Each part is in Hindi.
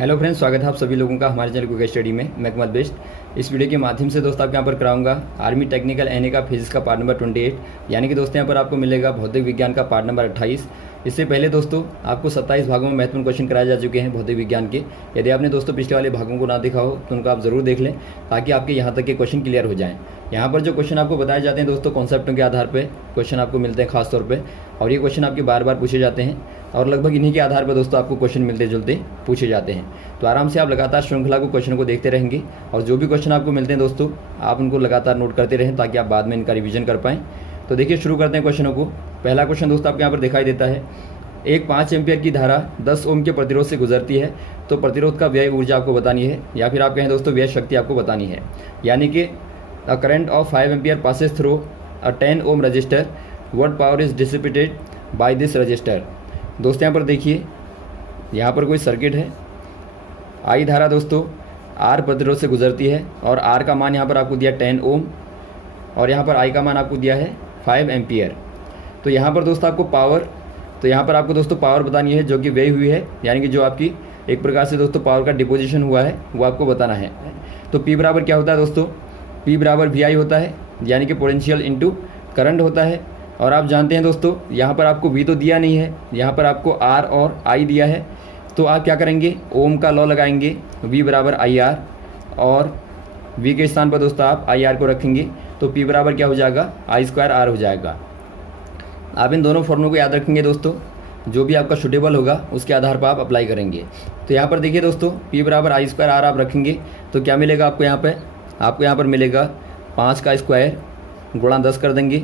हेलो फ्रेंड्स, स्वागत है आप सभी लोगों का हमारे चैनल क्विक स्टडी में। मैं कमल बेस्ट। इस वीडियो के माध्यम से दोस्तों आपके यहाँ पर कराऊंगा आर्मी टेक्निकल एनए का फिजिक्स का पार्ट नंबर 28, यानी कि दोस्तों यहाँ पर आपको मिलेगा भौतिक विज्ञान का पार्ट नंबर 28। इससे पहले दोस्तों आपको 27 भागों में महत्वपूर्ण क्वेश्चन कराए जा चुके हैं भौतिक विज्ञान के। यदि आपने दोस्तों पिछले वाले भागों को ना देखा हो तो उनको आप ज़रूर देख लें, ताकि आपके यहाँ तक के क्वेश्चन क्लियर हो जाएँ। यहाँ पर जो क्वेश्चन आपको बताए जाते हैं दोस्तों, कॉन्सेप्टों के आधार पर क्वेश्चन आपको मिलते हैं खास तौर पर, और ये क्वेश्चन आपके बार बार पूछे जाते हैं और लगभग इन्हीं के आधार पर दोस्तों आपको क्वेश्चन मिलते जुलते पूछे जाते हैं। तो आराम से आप लगातार श्रृंखला को क्वेश्चन को देखते रहेंगे और जो भी क्वेश्चन आपको मिलते हैं दोस्तों आप उनको लगातार नोट करते रहें, ताकि आप बाद में इनका रिवीजन कर पाएँ। तो देखिए शुरू करते हैं क्वेश्चनों को। पहला क्वेश्चन दोस्तों आपके यहाँ पर दिखाई देता है, एक 5 एम्पियर की धारा 10 ओम के प्रतिरोध से गुजरती है, तो प्रतिरोध का व्यय ऊर्जा आपको बतानी है, या फिर आप कहें दोस्तों व्यय शक्ति आपको बतानी है। यानी कि a current of 5 ampere passes through a 10 ohm resistor, what power is dissipated by this resistor. दोस्तों यहाँ पर देखिए, यहाँ पर कोई सर्किट है, आई धारा दोस्तों आर प्रतिरोध से गुजरती है और आर का मान यहाँ पर आपको दिया 10 ओम और यहाँ पर आई का मान आपको दिया है 5 एम्पियर। तो यहाँ पर दोस्तों आपको पावर, तो यहाँ पर आपको दोस्तों पावर बतानी है जो कि व्यय हुई है, यानी कि जो आपकी एक प्रकार से दोस्तों पावर का डिपोजिशन हुआ है वो आपको बताना है। तो P बराबर क्या होता है दोस्तों, P बराबर VI होता है, यानी कि पोटेंशियल इंटू करंट होता है। और आप जानते हैं दोस्तों यहाँ पर आपको V तो दिया नहीं है, यहाँ पर आपको R और I दिया है। तो आप क्या करेंगे, ओम का लॉ लगाएंगे, V बराबर IR, और V के स्थान पर दोस्तों आप IR को रखेंगे, तो P बराबर क्या हो जाएगा, I²R हो जाएगा। आप इन दोनों फॉर्मूलों को याद रखेंगे दोस्तों, जो भी आपका सूटेबल होगा उसके आधार पर आप अप्लाई करेंगे। तो यहाँ पर देखिए दोस्तों, P बराबर I²R आप रखेंगे तो क्या मिलेगा आपको यहाँ पर मिलेगा 5 का स्क्वायर गुणा 10 कर देंगे,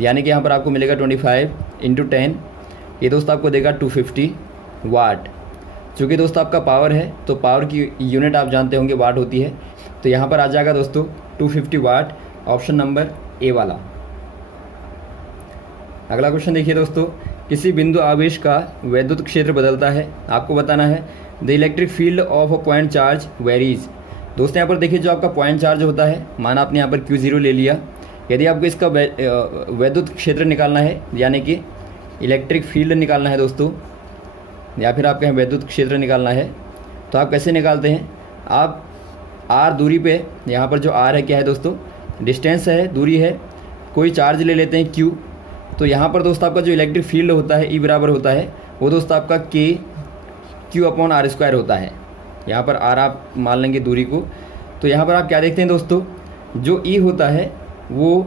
यानी कि यहाँ पर आपको मिलेगा 25 इंटू 10, ये दोस्तों आपको देगा 250 वाट। चूँकि दोस्तों आपका पावर है तो पावर की यूनिट आप जानते होंगे वाट होती है, तो यहाँ पर आ जाएगा दोस्तों 250 वाट, ऑप्शन नंबर ए वाला। अगला क्वेश्चन देखिए दोस्तों, किसी बिंदु आवेश का वैद्युत क्षेत्र बदलता है, आपको बताना है the electric field of a point charge varies. दोस्तों यहाँ पर देखिए, जो आपका पॉइंट चार्ज होता है, माना आपने यहाँ पर Q0 ले लिया, यदि आपको इसका वैद्युत क्षेत्र निकालना है, यानी कि इलेक्ट्रिक फील्ड निकालना है दोस्तों, या फिर आप कहें वैद्युत क्षेत्र निकालना है, तो आप कैसे निकालते हैं, आप R दूरी पे, यहाँ पर जो R है क्या है दोस्तों, डिस्टेंस है, दूरी है, कोई चार्ज ले लेते हैं Q। तो यहाँ पर दोस्तों आपका जो इलेक्ट्रिक फील्ड होता है E बराबर होता है वो दोस्तों आपका Q/R² होता है। यहाँ पर R आप मान लेंगे दूरी को। तो यहाँ पर आप क्या देखते हैं दोस्तों, जो E होता है वो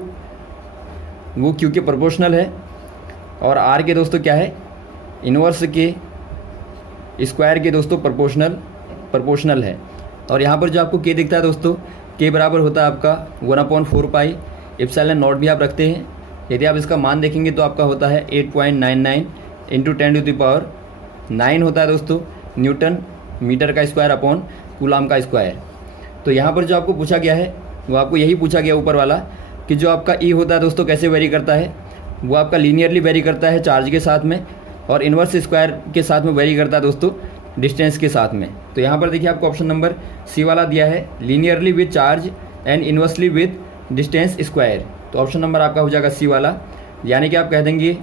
Q के प्रोपोर्शनल है, और R के दोस्तों क्या है, इन्वर्स के स्क्वायर के दोस्तों प्रोपोर्शनल है। और यहाँ पर जो आपको K दिखता है दोस्तों, K बराबर होता है आपका 1/4 पाई एप्सिलॉन नॉट भी आप रखते हैं। यदि आप इसका मान देखेंगे तो आपका होता है 8.99 इंटू 10⁹ होता है दोस्तों न्यूटन मीटर का स्क्वायर अपॉन कूलाम का स्क्वायर। तो यहाँ पर जो आपको पूछा गया है वो आपको यही पूछा गया ऊपर वाला, कि जो आपका E होता है दोस्तों कैसे वेरी करता है, वो आपका लीनियरली वेरी करता है चार्ज के साथ में, और इन्वर्स स्क्वायर के साथ में वेरी करता है दोस्तों डिस्टेंस के साथ में। तो यहाँ पर देखिए आपको ऑप्शन नंबर C वाला दिया है, linearly with charge and inversely with distance square. तो ऑप्शन नंबर आपका हो जाएगा C वाला, यानी कि आप कह देंगे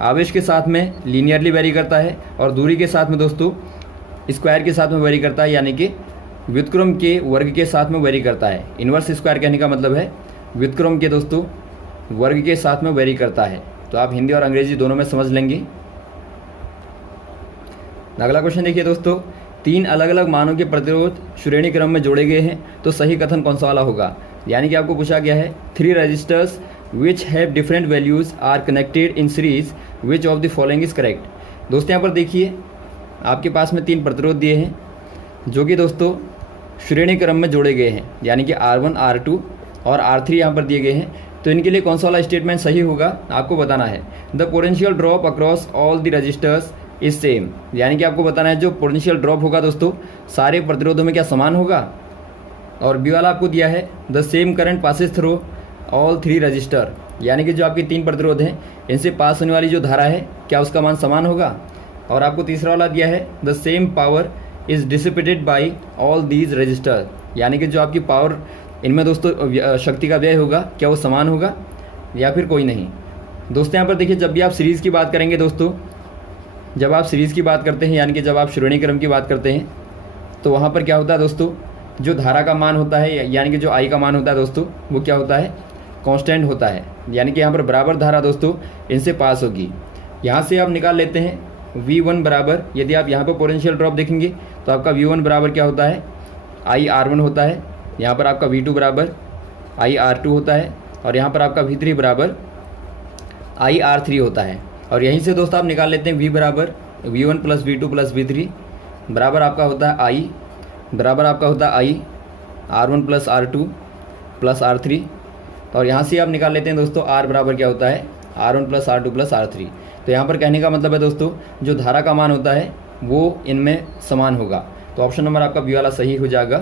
आवेश के साथ में लीनियरली वेरी करता है और दूरी के साथ में दोस्तों स्क्वायर के साथ में वेरी करता है, यानी कि व्युत्क्रम के वर्ग के साथ में वेरी करता है। इन्वर्स स्क्वायर कहने का मतलब है व्युत्क्रम के दोस्तों वर्ग के साथ में वेरी करता है। तो आप हिंदी और अंग्रेजी दोनों में समझ लेंगे। अगला क्वेश्चन देखिए दोस्तों, 3 अलग अलग मानों के प्रतिरोध श्रेणी क्रम में जोड़े गए हैं, तो सही कथन कौन सा वाला होगा। यानी कि आपको पूछा गया है 3 resistors which have different values are connected in series, which of the following is correct. दोस्तों यहाँ पर देखिए आपके पास में 3 प्रतिरोध दिए हैं जो कि दोस्तों श्रेणी क्रम में जोड़े गए हैं, यानी कि R1, R2 और R3 यहाँ पर दिए गए हैं। तो इनके लिए कौन सा वाला स्टेटमेंट सही होगा आपको बताना है। The potential drop across all the resistors is same, यानी कि आपको बताना है जो पोटेंशियल ड्रॉप होगा दोस्तों सारे प्रतिरोधों में क्या समान होगा। और बी वाला आपको दिया है the same current passes through all 3 register, यानी कि जो आपके 3 प्रतिरोध हैं इनसे पास होने वाली जो धारा है क्या उसका मान समान होगा। और आपको तीसरा वाला दिया है the same power is dissipated by all these resistor, यानी कि जो आपकी पावर इनमें दोस्तों शक्ति का व्यय होगा क्या वो समान होगा या फिर कोई नहीं। दोस्तों यहाँ पर देखिए, जब भी आप सीरीज़ की बात करेंगे दोस्तों, जब आप सीरीज़ की बात करते हैं, यानी कि जब आप श्रेणी क्रम की बात करते हैं, तो वहाँ पर क्या होता है दोस्तों, जो धारा का मान होता है यानी कि जो आई का मान होता है दोस्तों, वो क्या होता है, कांस्टेंट होता है। यानी कि यहाँ पर बराबर धारा दोस्तों इनसे पास होगी। यहाँ से आप निकाल लेते हैं V1 बराबर, यदि आप यहाँ पर पोटेंशियल ड्रॉप देखेंगे तो आपका V1 बराबर क्या होता है, IR1 होता है। यहाँ पर आपका V2 बराबर IR2 होता है और यहाँ पर आपका V3 बराबर IR3 होता है। और यहीं से दोस्तों आप निकाल लेते हैं V बराबर V1 plus V2 plus V3 बराबर आपका होता है I, बराबर आपका होता है I R1 plus R2 plus R3। और यहाँ से आप निकाल लेते हैं दोस्तों R बराबर क्या होता है, R1 plus R2 plus R3। तो यहाँ पर कहने का मतलब है दोस्तों, जो धारा का मान होता है वो इनमें समान होगा। तो ऑप्शन नंबर आपका बी वाला सही हो जाएगा।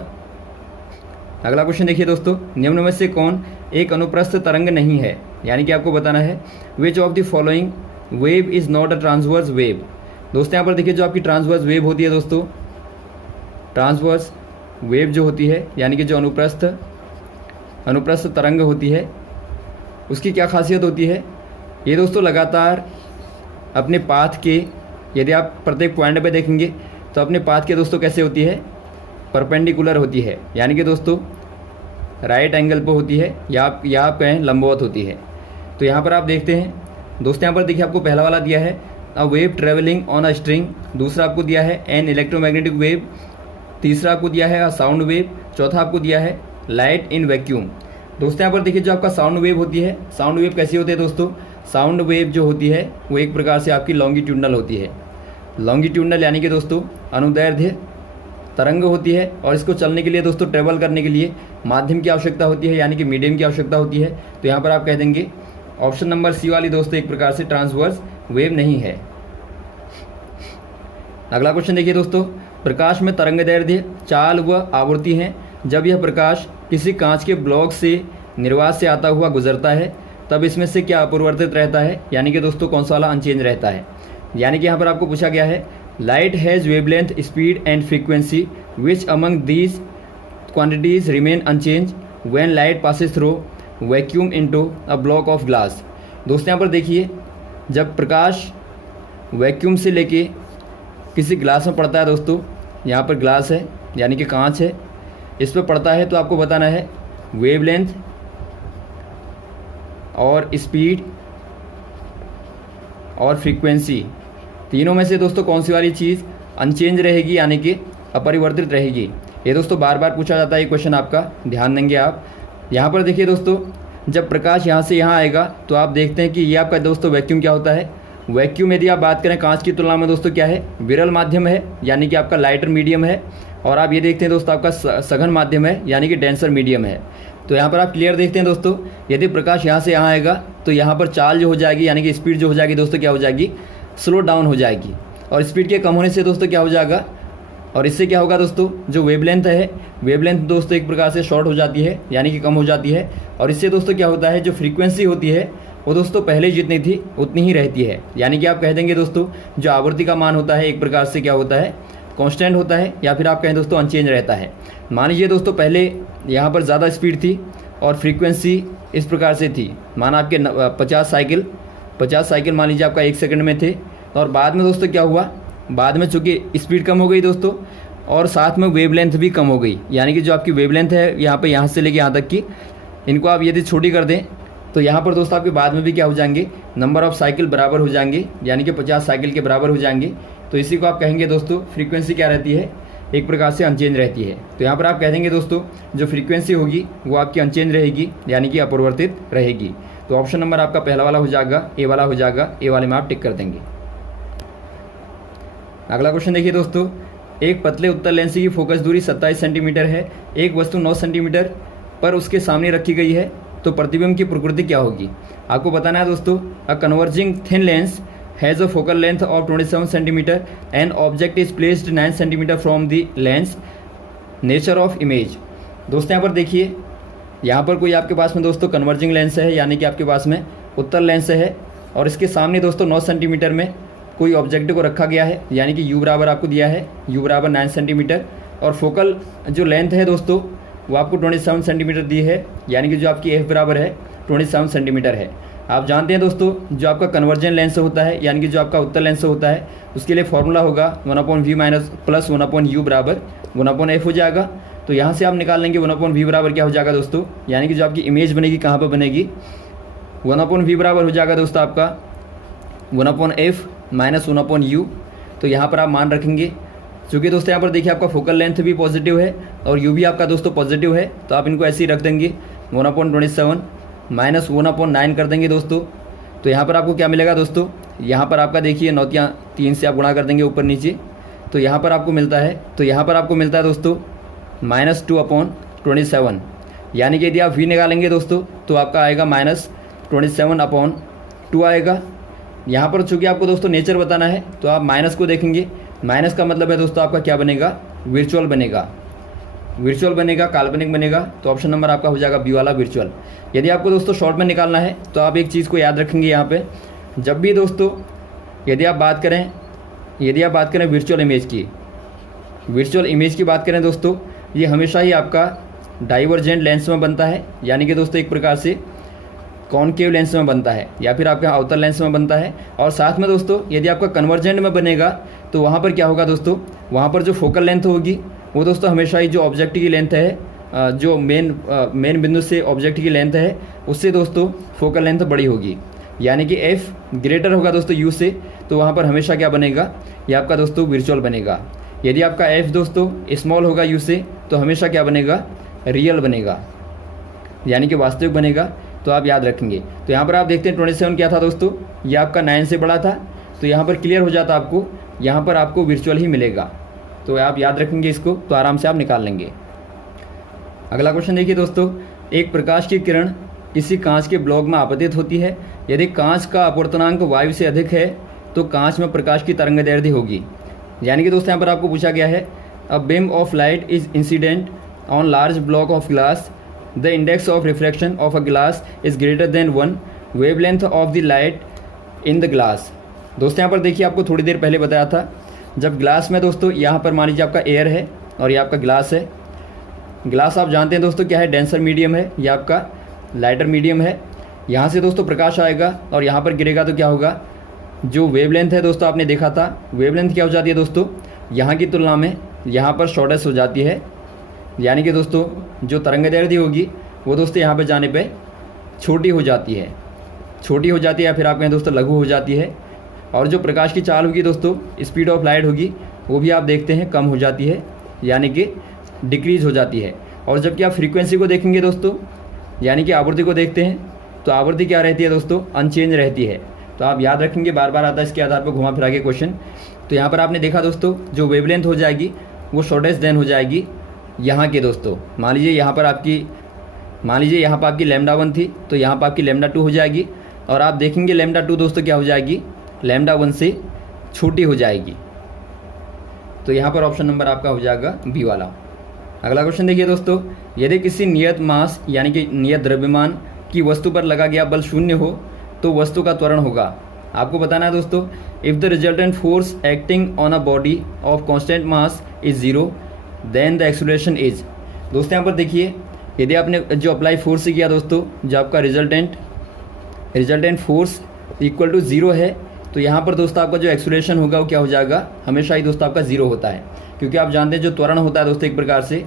अगला क्वेश्चन देखिए दोस्तों, निम्न में से कौन एक अनुप्रस्थ तरंग नहीं है, यानी कि आपको बताना है विच of the following wave is not a transverse wave. दोस्तों यहाँ पर देखिए जो आपकी ट्रांसवर्स वेव होती है दोस्तों, ट्रांसवर्स वेव जो होती है यानी कि जो अनुप्रस्थ तरंग होती है, उसकी क्या खासियत होती है, ये दोस्तों लगातार अपने पाथ के, यदि आप प्रत्येक पॉइंट पे देखेंगे तो अपने पाथ के दोस्तों कैसे होती है, परपेंडिकुलर होती है, यानी कि दोस्तों राइट एंगल पर होती है या आप कहें लंबवत होती है। तो यहाँ पर आप देखते हैं दोस्तों, यहाँ पर देखिए आपको पहला वाला दिया है a wave travelling on a string, दूसरा आपको दिया है एन इलेक्ट्रोमैग्नेटिक वेव, तीसरा आपको दिया है अ साउंड वेव, चौथा आपको दिया है लाइट इन वैक्यूम। दोस्तों यहाँ पर देखिए जो आपका साउंड वेव होती है, साउंड वेव कैसी होती है दोस्तों, साउंड वेव जो होती है वो एक प्रकार से आपकी लॉन्गिट्यूडनल होती है। लॉन्गिट्यूडनल यानी कि दोस्तों अनुदैर्ध्य तरंग होती है और इसको चलने के लिए दोस्तों, ट्रेवल करने के लिए माध्यम की आवश्यकता होती है, यानी कि मीडियम की आवश्यकता होती है। तो यहाँ पर आप कह देंगे ऑप्शन नंबर सी वाली दोस्तों एक प्रकार से ट्रांसवर्स वेव नहीं है। अगला क्वेश्चन देखिए दोस्तों, प्रकाश में तरंगदैर्ध्य, चाल व आवृत्ति हैं। जब यह प्रकाश किसी कांच के ब्लॉक से निर्वात से आता हुआ गुजरता है तब इसमें से क्या अपरिवर्तित रहता है, यानी कि दोस्तों कौन सा वाला अनचेंज रहता है। यानी कि यहाँ पर आपको पूछा गया है light has wavelength, speed and frequency which among these quantities remain unchanged when light passes through vacuum into a block of glass. दोस्तों यहाँ पर देखिए जब प्रकाश वैक्यूम से लेके किसी ग्लास में पड़ता है दोस्तों, यहाँ पर ग्लास है यानी कि कांच है, इस पर पड़ता है तो आपको बताना है वेवलेंथ और स्पीड और फ्रीक्वेंसी, तीनों में से दोस्तों कौन सी वाली चीज़ अनचेंज रहेगी यानी कि अपरिवर्तित रहेगी। ये दोस्तों बार बार पूछा जाता है ये क्वेश्चन, आपका ध्यान देंगे आप। यहाँ पर देखिए दोस्तों जब प्रकाश यहाँ से यहाँ आएगा तो आप देखते हैं कि ये आपका दोस्तों वैक्यूम क्या होता है, वैक्यूम यदि आप बात करें कांच की तुलना में दोस्तों क्या है, विरल माध्यम है यानी कि आपका लाइटर मीडियम है। और आप ये देखते हैं दोस्तों आपका सघन माध्यम है यानी कि डेंसर मीडियम है। तो यहाँ पर आप क्लियर देखते हैं दोस्तों, यदि प्रकाश यहाँ से यहाँ आएगा तो यहाँ पर चाल जो हो जाएगी यानी कि स्पीड जो हो जाएगी दोस्तों क्या हो जाएगी, स्लो डाउन हो जाएगी। और स्पीड के कम होने से दोस्तों क्या हो जाएगा, और इससे क्या होगा दोस्तों, जो वेवलेंथ है, वेवलेंथ दोस्तों एक प्रकार से शॉर्ट हो जाती है यानी कि कम हो जाती है। और इससे दोस्तों क्या होता है, जो फ्रीक्वेंसी होती है वो दोस्तों पहले जितनी थी उतनी ही रहती है। यानी कि आप कह देंगे दोस्तों जो आवृत्ति का मान होता है एक प्रकार से क्या होता है, कांस्टेंट होता है, या फिर आप कहें दोस्तों अनचेंज रहता है। मान लीजिए दोस्तों पहले यहाँ पर ज़्यादा स्पीड थी और फ्रीक्वेंसी इस प्रकार से थी, माना आपके 50 साइकिल मान लीजिए आपका 1 सेकंड में थे। और बाद में दोस्तों क्या हुआ, बाद में चूँकि स्पीड कम हो गई दोस्तों और साथ में वेवलेंथ भी कम हो गई, यानी कि जो आपकी वेवलेंथ है यहाँ पे यहाँ से लेके यहाँ तक की, इनको आप यदि छोटी कर दें तो यहाँ पर दोस्तों आपके बाद में भी क्या हो जाएंगे, नंबर ऑफ साइकिल बराबर हो जाएंगे यानी कि 50 साइकिल के बराबर हो जाएंगे। तो इसी को आप कहेंगे दोस्तों फ्रीक्वेंसी क्या रहती है, एक प्रकार से अनचेंज रहती है। तो यहाँ पर आप कह देंगे दोस्तों जो फ्रीक्वेंसी होगी वो आपकी अनचेंज रहेगी यानी कि अपरिवर्तित रहेगी। तो ऑप्शन नंबर आपका पहला वाला हो जाएगा, ए वाला हो जाएगा, ए वाले में आप टिक कर देंगे। अगला क्वेश्चन देखिए दोस्तों, एक पतले उत्तल लेंस की फोकस दूरी 27 सेंटीमीटर है, एक वस्तु 9 सेंटीमीटर पर उसके सामने रखी गई है, तो प्रतिबिंब की प्रकृति क्या होगी। आपको बताना है दोस्तों, a converging thin lens has a focal length of 27 centimetre and object is placed 9 centimetre from the lens, nature of image. दोस्तों यहाँ पर देखिए, यहाँ पर कोई आपके पास में दोस्तों कन्वर्जिंग लेंस है यानी कि आपके पास में उत्तल लेंस है और इसके सामने दोस्तों 9 सेंटीमीटर में कोई ऑब्जेक्ट को रखा गया है यानी कि u बराबर आपको दिया है, u बराबर 9 सेंटीमीटर, और फोकल जो लेंथ है दोस्तों वो आपको 27 सेंटीमीटर दी है यानी कि जो आपकी f बराबर है 27 सेंटीमीटर है। आप जानते हैं दोस्तों, जो आपका कन्वर्जन लेंस से होता है यानी कि जो आपका उत्तर लेंस से होता है, उसके लिए फॉर्मूला होगा 1/v माइनस प्लस 1/u बराबर 1/f हो जाएगा। तो यहाँ से आप निकाल लेंगे 1/v बराबर क्या हो जाएगा दोस्तों, यानी कि जो आपकी इमेज बनेगी कहाँ पर बनेगी, 1/v बराबर हो जाएगा दोस्तों आपका 1/f माइनस 1/u। तो यहाँ पर आप मान रखेंगे, चूँकि दोस्तों यहाँ पर देखिए आपका फोकल लेंथ भी पॉजिटिव है और u भी आपका दोस्तों पॉजिटिव है, तो आप इनको ऐसे ही रख देंगे 1/27 माइनस 1/9 कर देंगे दोस्तों। तो यहाँ पर आपको क्या मिलेगा दोस्तों, यहाँ पर आपका देखिए 9 3 से आप गुणा कर देंगे ऊपर नीचे, तो यहाँ पर आपको मिलता है, तो यहाँ पर आपको मिलता है दोस्तों -2/27, यानी कि यदि आप v निकालेंगे दोस्तों तो आपका आएगा -27/2 आएगा। यहाँ पर चूँकि आपको दोस्तों नेचर बताना है तो आप माइनस को देखेंगे, माइनस का मतलब है दोस्तों आपका क्या बनेगा, वर्चुअल बनेगा, वर्चुअल बनेगा, काल्पनिक बनेगा। तो ऑप्शन नंबर आपका हो जाएगा बी वाला वर्चुअल। यदि आपको दोस्तों शॉर्ट में निकालना है तो आप एक चीज़ को याद रखेंगे यहाँ पे, जब भी दोस्तों यदि आप बात करें वर्चुअल इमेज की बात करें दोस्तों, ये हमेशा ही आपका डाइवर्जेंट लेंस में बनता है, यानी कि दोस्तों एक प्रकार से कॉनकेव लेंस में बनता है या फिर आपका अवतल लेंस में बनता है। और साथ में दोस्तों यदि आपका कन्वर्जेंट में बनेगा तो वहाँ पर क्या होगा दोस्तों, वहाँ पर जो फोकल लेंथ होगी वो दोस्तों हमेशा ही जो ऑब्जेक्ट की लेंथ है, जो मेन बिंदु से ऑब्जेक्ट की लेंथ है उससे दोस्तों फोकल लेंथ बड़ी होगी, यानी कि f ग्रेटर होगा दोस्तों u से, तो वहाँ पर हमेशा क्या बनेगा, ये आपका दोस्तों वर्चुअल बनेगा। यदि आपका f दोस्तों स्मॉल होगा u से तो हमेशा क्या बनेगा, रियल बनेगा, यानी कि वास्तविक बनेगा। तो आप याद रखेंगे। तो यहाँ पर आप देखते हैं 27 क्या था दोस्तों, ये आपका 9 से बड़ा था, तो यहाँ पर क्लियर हो जाता आपको, यहाँ पर आपको वर्चुअल ही मिलेगा। तो आप याद रखेंगे इसको, तो आराम से आप निकाल लेंगे। अगला क्वेश्चन देखिए दोस्तों, एक प्रकाश की किरण किसी कांच के ब्लॉक में आपतित होती है, यदि कांच का अपवर्तनांक वायु से अधिक है तो कांच में प्रकाश की तरंगदैर्ध्य होगी। यानी कि दोस्तों यहाँ पर आपको पूछा गया है, a beam of light is incident on large block of glass, the index of refraction of a glass is greater than 1 wavelength of the light in the glass. दोस्तों यहाँ पर देखिए आपको थोड़ी देर पहले बताया था, जब ग्लास में दोस्तों यहाँ पर मान लीजिए आपका एयर है और ये आपका ग्लास है। ग्लास आप जानते हैं दोस्तों क्या है, डेंसर मीडियम है, ये आपका लाइटर मीडियम है। यहाँ से दोस्तों प्रकाश आएगा और यहाँ पर गिरेगा तो क्या होगा, जो वेवलेंथ है दोस्तों आपने देखा था, वेवलेंथ क्या हो जाती है दोस्तों, यहाँ की तुलना में यहाँ पर शॉर्टेस्ट हो जाती है, यानी कि दोस्तों जो तरंगदैर्ध्य होगी वो दोस्तों यहाँ पर जाने पे छोटी हो जाती है, या फिर आप कहें दोस्तों लघु हो जाती है। और जो प्रकाश की चाल होगी दोस्तों, स्पीड ऑफ लाइट होगी, वो भी आप देखते हैं कम हो जाती है, यानी कि डिक्रीज हो जाती है। और जबकि आप फ्रीक्वेंसी को देखेंगे दोस्तों, यानी कि आवृत्ति को देखते हैं, तो आवृत्ति क्या रहती है दोस्तों, अनचेंज रहती है। तो आप याद रखेंगे, बार बार आता है इसके आधार पर घुमा फिरा के क्वेश्चन। तो यहाँ पर आपने देखा दोस्तों, जो वेवलेंथ हो जाएगी वो शॉर्टेस्ट देन हो जाएगी यहाँ के दोस्तों। मान लीजिए यहाँ पर आपकी λ1 थी, तो यहाँ पर आपकी λ2 हो जाएगी, और आप देखेंगे λ2 दोस्तों क्या हो जाएगी, λ1 से छोटी हो जाएगी। तो यहाँ पर ऑप्शन नंबर आपका हो जाएगा बी वाला। अगला क्वेश्चन देखिए दोस्तों, यदि किसी नियत मास यानी कि नियत द्रव्यमान की वस्तु पर लगा गया बल शून्य हो तो वस्तु का त्वरण होगा। आपको बताना है दोस्तों, if the resultant force acting on a body of constant mass is 0 then the acceleration is. दोस्तों यहाँ पर देखिए, यदि आपने जो अप्लाई फोर्स से किया दोस्तों, जो आपका रिजल्टेंट फोर्स इक्वल टू 0 है, तो यहाँ पर दोस्तों आपका जो एक्सेलरेशन होगा वो क्या हो जाएगा, हमेशा ही दोस्तों आपका 0 होता है। क्योंकि आप जानते हैं जो त्वरण होता है दोस्तों एक प्रकार से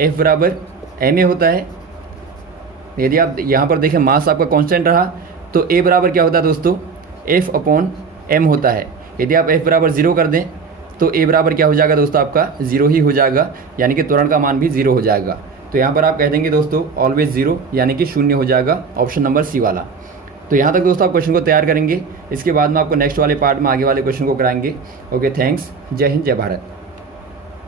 F बराबर ma होता है। यदि आप यहाँ पर देखें मास आपका कांस्टेंट रहा तो a बराबर क्या होता है दोस्तों, F/m होता है। यदि आप F बराबर 0 कर दें तो a बराबर क्या हो जाएगा दोस्तों, आपका 0 ही हो जाएगा, यानी कि त्वरण का मान भी 0 हो जाएगा। तो यहाँ पर आप कह देंगे दोस्तों ऑलवेज 0, यानी कि 0 हो जाएगा, ऑप्शन नंबर सी वाला। तो यहाँ तक दोस्तों आप क्वेश्चन को तैयार करेंगे, इसके बाद में आपको नेक्स्ट वाले पार्ट में आगे वाले क्वेश्चन को कराएंगे। ओके, थैंक्स, जय हिंद, जय भारत।